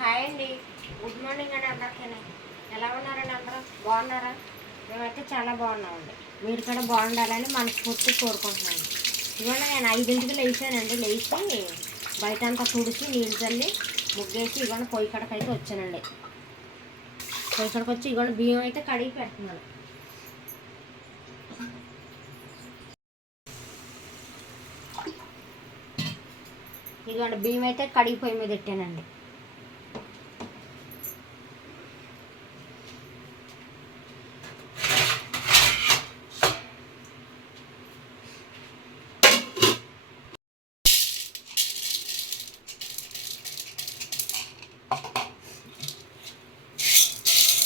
Hi అండి. Good morning అండి అందరికీ ఎలా ఉన్నారండి అందరూ? బాగున్నారా? మేమైతే చాలా బాగున్నామండి. మీరు కూడా బాగుండాలని మనస్ఫూర్తి కోరుకుంటున్నాను. ఇవాళ నేను ఐదింటికి లేచానండి. లేచి బయట అంతా తుడిచి నీళ్ళు చల్లి ముగ్గేసి ఇవాళ పొయ్యి కడకి అయితే వచ్చానండి. పొయ్యి కడకి వచ్చి ఇవాళ బియ్యం అయితే కడిగి పెడుతున్నాను. ఇదిగోండి బియ్యం అయితే కడిగి పొయ్యి మీద పెట్టానండి.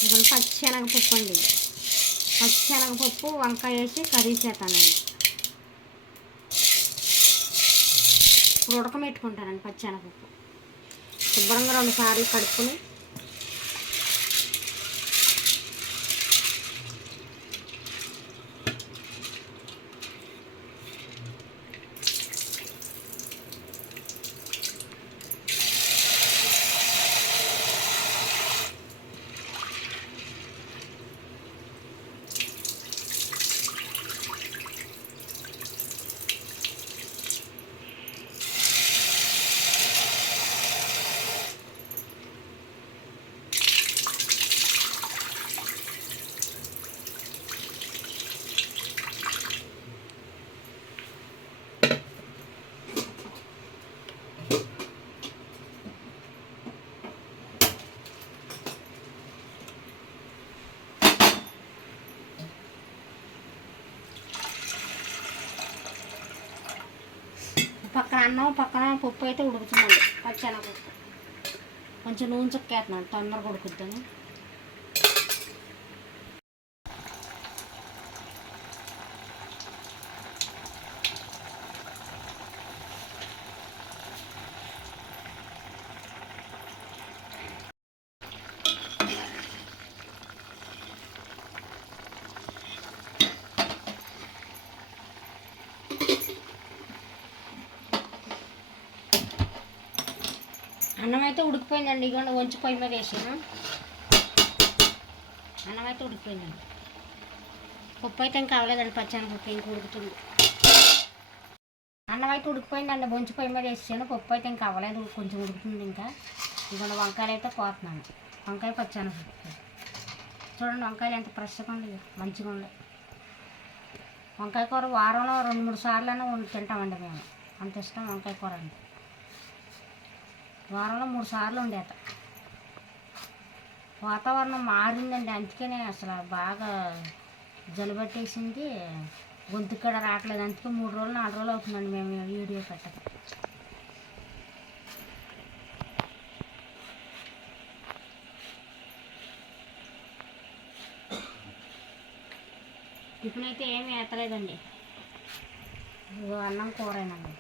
ఇదిగోండి పచ్చిశనగపప్పు అండి పచ్చిశనగపప్పు వంకాయ వేసి కర్రీ చేస్తానండి. ఇప్పుడు ఉడకమెట్టుకుంటానండి పచ్చిశనగపప్పు శుభ్రంగా రెండు సార్లు కడుక్కుని పక్కన అన్నం పక్కన పప్పు అయితే ఉడుకుతుందండి. పచ్చెనపప్పు కొంచెం నూనె చుక్కేస్తున్నాను. తొందరగా ఉడుకుద్దని. అన్నం అయితే ఉడికిపోయిందండి. ఇక వంచి పొయ్యి మీద వేసాను. అన్నం అయితే ఉడికిపోయిందండి. పప్పు అయితే ఇంకా అవ్వలేదండి పచ్చని పప్పు ఇంక ఉడుకుతుంది. అన్నం అయితే ఉడికిపోయిందండి వంచి పొయ్యి మీద వేసాను పప్పు అయితే ఇంకా అవ్వలేదు కొంచెం ఉడుకుతుంది ఇంకా. ఇక వంకాయలు అయితే కోతున్నాను వంకాయ పచ్చని పప్పు. చూడండి వంకాయలు ఎంత ఫ్రెష్గా ఉంది మంచిగా ఉంది వంకాయ కూర వారంలో రెండు మూడు సార్లు అయినా తింటామండి మేము. అంత ఇష్టం వంకాయ కూర అండి వారంలో మూడు సార్లు ఉండేట. వాతావరణం మారిందండి. అందుకనే అసలు బాగా జలుబట్టేసింది గొంతు కూడా రావట్లేదు. అందుకే మూడు రోజులు నాలుగు రోజులు అవుతుందండి మేము వీడియో పెట్టక. టిఫిన్ అయితే ఏమి ఎత్తలేదండి అన్నం కూరేనండి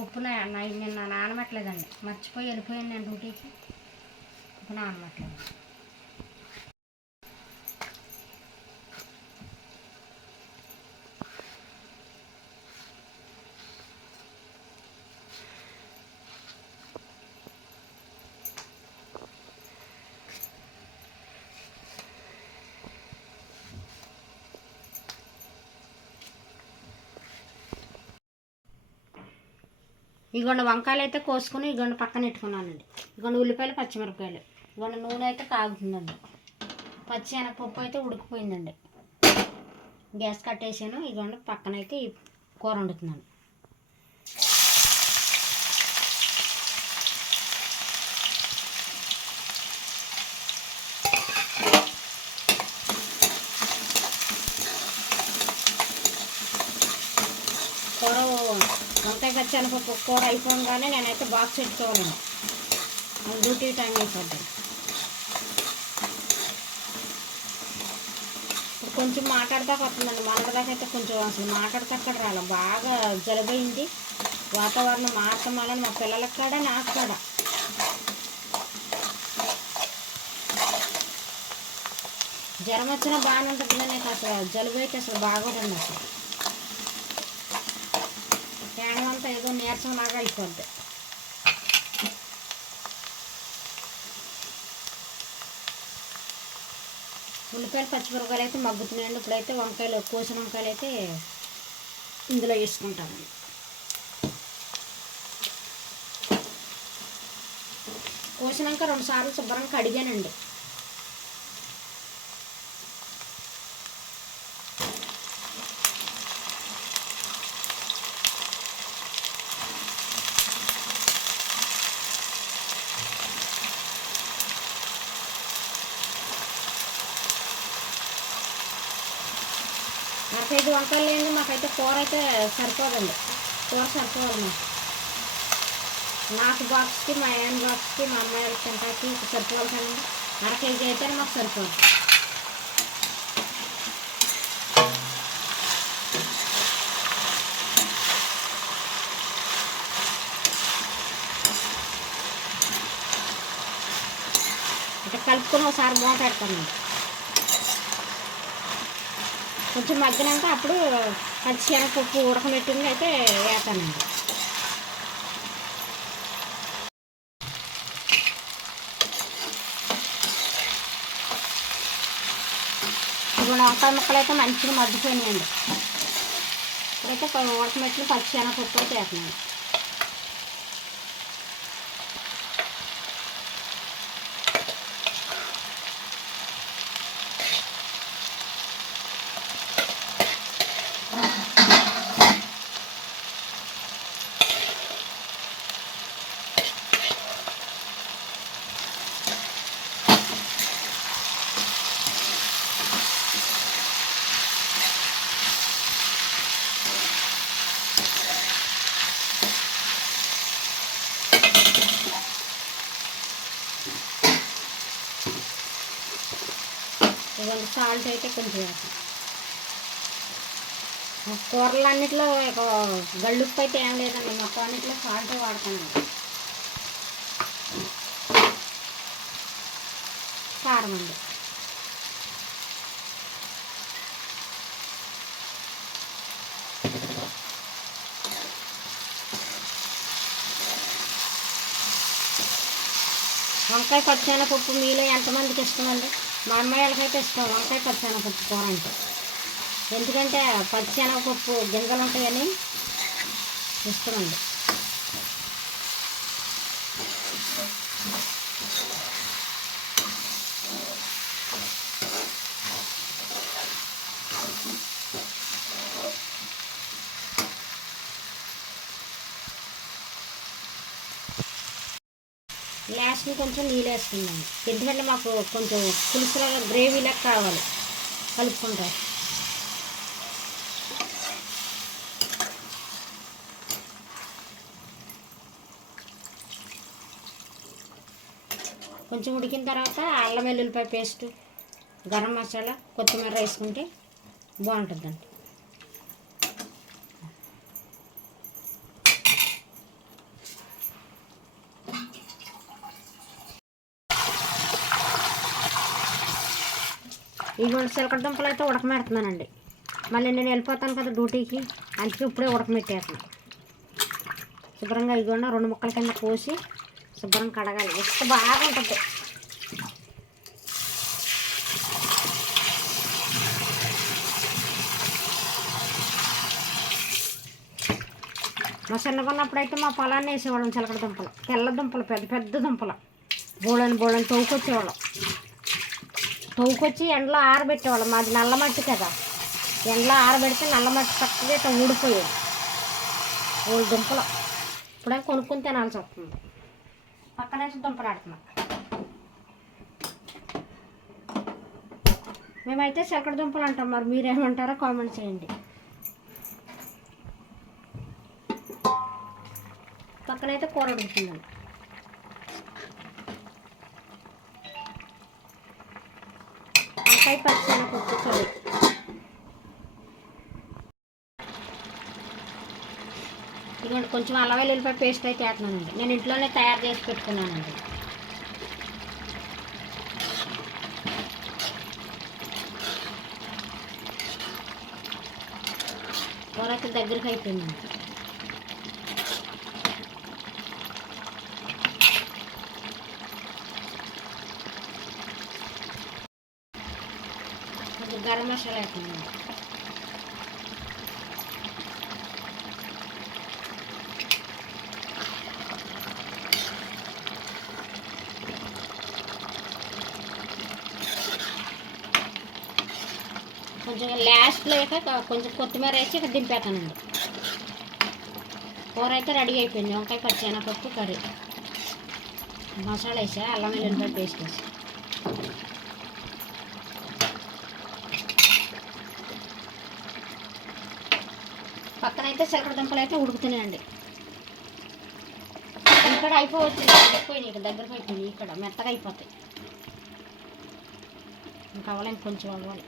ఉప్పు నా నా- నిన్న నానబెట్టలేదండి. మర్చిపోయి వెళ్ళిపోయాను నేను డ్యూటీకి. ఉప్పు నానబెట్టలేదు. ఇగోండి వంకాయలు అయితే కోసుకుని ఇగోండి పక్కన పెట్టుకున్నానండి. ఇగోండి ఉల్లిపాయలు పచ్చిమిరపకాయలు. ఇగోండి నూనె అయితే కాగుతుందండి. పచ్చి శనగపప్పు అయితే ఉడికిపోయిందండి. గ్యాస్ కట్టేసాను. ఇగోండి పక్కన అయితే కూర వండుతున్నాను కూర శనగపప్పు కూర అయిపోగానే నేనైతే బాక్స్ పెట్టుకోలేను. డ్యూటీ టైం అయిపోద్ది. కొంచెం మాట్లాడదాకా వస్తుందండి. మొన్నటిదాకా అయితే కొంచెం అసలు మాట్లాడితే అక్కడ రాలే. బాగా జలుబైంది. వాతావరణం మారటం వల్ల మా పిల్లలకి కూడా నాకు కూడా. జ్వరం వచ్చినా బాగానే ఉంటుంది. నాకు అసలు జలుబు అయితే అసలు బాగోదండి అసలు. కొంచెం అంతా లాగా అయిపోద్ది ఉల్లిపాయలు పచ్చిమిరపకాయలు అయితే మగ్గుతున్నాయండి. ఇప్పుడైతే వంకాయలు కోసిన వంకాయలు అయితే ఇందులో వేసుకుంటామండి. కోసినాక రెండు సార్లు శుభ్రంగా కడిగానండి నాకైతే వంకాయలు లేని మాకైతే కూర అయితే సరిపోదండి. కూర సరిపోదు మాకు నాకు బాక్స్కి మా ఆయన బాక్స్కి మా అమ్మాయి తింటాకి సరిపోవాలి కానీ అర కేజీ అయితే మాకు సరిపోదు. అంటే కలుపుకొని ఒకసారి మూత పెడతాను కొంచెం మగ్గినాక అప్పుడు అది శనగపప్పు ఉడకబెట్టింది అయితే వేస్తానండి. ఇప్పుడు వంకాయ ముక్కలు అయితే మంచిగా మర్చిపోయినాయండి ఇప్పుడైతే ఉడకమెట్లు పచ్చి శనగపప్పు అయితే వేస్తున్నాను ఇవాళ సాల్ట్ అయితే కొంచెం వేస్తాం. ఒక గళ్ళుప్పు అయితే ఏం లేదండి మొత్తం అన్నింటిలో సాల్ట్ వాడతానండి కారం అండి. వంకాయ పచ్చెనపప్పు మీలో ఎంతమందికి ఇష్టమండి? మా అమ్మాయిలకైతే ఇష్టం. వంకాయ పచ్చెనపప్పు కూర అంటే. ఎందుకంటే పచ్చెనగపప్పు గింజలు ఉంటాయని ఇష్టం అండి లాస్ట్ని కొంచెం నీళ్ళు వేసుకుందాం. ఎందుకంటే మాకు కొంచెం పులుసులాగా గ్రేవీలాగా కావాలి. కలుపుకుంటాం. కొంచెం ఉడికిన తర్వాత అల్లం వెల్లుల్లిపాయ పేస్ట్ గరం మసాలా కొత్తిమీర వేసుకుంటే బాగుంటుందండి. ఈ చిలకడ దుంపలు అయితే ఉడకమెడుతున్నానండి. మళ్ళీ నేను వెళ్ళిపోతాను కదా డ్యూటీకి అందుకే ఇప్పుడే ఉడకమెట్టేస్తాను శుభ్రంగా ఇదిగోండి రెండు ముక్కల కింద కోసి శుభ్రం కడగాలి. ఇసుక బాగా ఉంటుంది మా చిన్నగా ఉన్నప్పుడైతే మా పొలాన్ని వేసేవాళ్ళం చిలకడ దుంపలు. తెల్ల దుంపలు పెద్ద పెద్ద దుంపలు. బోళని బోళని తోకొచ్చేవాళ్ళం. తవ్వుకొచ్చి ఎండలో ఆరబెట్టేవాళ్ళం. మాది నల్లమట్టి కదా. ఎండలో ఆరబెడితే నల్లమట్టి చక్కగా ఇట్లా ఊడిపోయేది. మూడు దుంపలు. ఇప్పుడే కొనుక్కొని తినాల్సి వస్తుంది పక్కనేసి దుంపలు ఆడుతున్నాం. మేమైతే చెక్కడ దుంపలు అంటాం. మరి మీరేమంటారో కామెంట్ చేయండి. పక్కనైతే కూర ఉడుకుతుందండి మిరపకాయ పచ్చిమిరపప్పు కర్రీ. ఇదిగోండి కొంచెం అల్లం వెల్లుల్లిపాయ పేస్ట్ అయితే వేస్తున్నానండి. నేను ఇంట్లోనే తయారు చేసి పెట్టుకున్నానండి. కూర దగ్గరికి అయిపోయిందండి. గరం మసాలా వేస్తున్నాను కొంచెం లాస్ట్లో ఇక కొంచెం కొత్తిమీర వేసి ఇక దింపేతానండి కూర అయితే రెడీ అయిపోయింది. వంకాయ పచ్చి కర్రీ. మసాలా వేసా అల్లం వెల్లుల్లిపాయ పేస్ట్ వేసి పక్కన అయితే చిలకడ దుంపలు అయితే ఉడుకుతున్నాయండి. ఇక్కడ అయిపోవచ్చు అయిపోయినాయి ఇక్కడ దగ్గరకు అయిపోయినాయి ఇక్కడ మెత్తగా అయిపోతాయి. ఇంకా అవ్వాలి కొంచెం అవ్వాలి.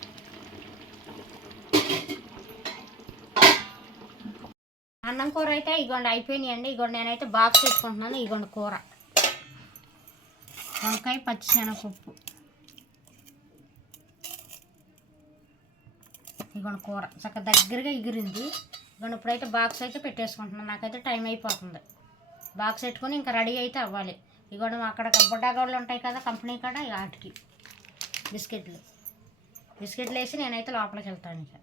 అన్నం కూర అయితే ఇగోండి అయిపోయినాయండి. ఇగోండి నేనైతే బాక్స్ పెట్టుకుంటున్నాను. ఇగోండి కూర. వంకాయ పచ్చిశనగపప్పు. ఇదిగోండి కూర. చక్కగా దగ్గరగా ఎగిరింది. ఇదిగోండి ఇప్పుడైతే బాక్స్ అయితే పెట్టేసుకుంటున్నాను. నాకైతే టైం అయిపోతుంది. బాక్స్ పెట్టుకొని ఇంకా రెడీ అయితే అవ్వాలి. ఇదిగోండి అక్కడ బుడ్డాగోళ్ళు ఉంటాయి కదా కంపెనీ కాడ వాటికి బిస్కెట్లు. బిస్కెట్లు వేసి నేనైతే లోపలికి వెళ్తాను ఇక.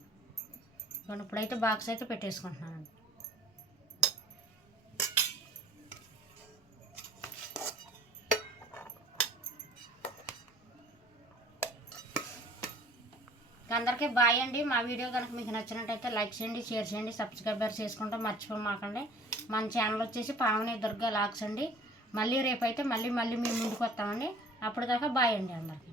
ఇదిగోండి ఇప్పుడైతే బాక్స్ అయితే పెట్టేసుకుంటున్నాను. అందరికీ బాయ్ అండి. మా వీడియో కనుక మీకు నచ్చినట్టయితే లైక్ చేయండి షేర్ చేయండి సబ్స్క్రైబర్ చేసుకుంటే మర్చిపోమాకండి మన ఛానల్ వచ్చేసి పావని దుర్గా లాక్స్ అండి. మళ్ళీ రేపైతే మళ్ళీ మళ్ళీ మేము ముందుకు వస్తామండి. అప్పటిదాకా బాయ్ అండి అందరికీ.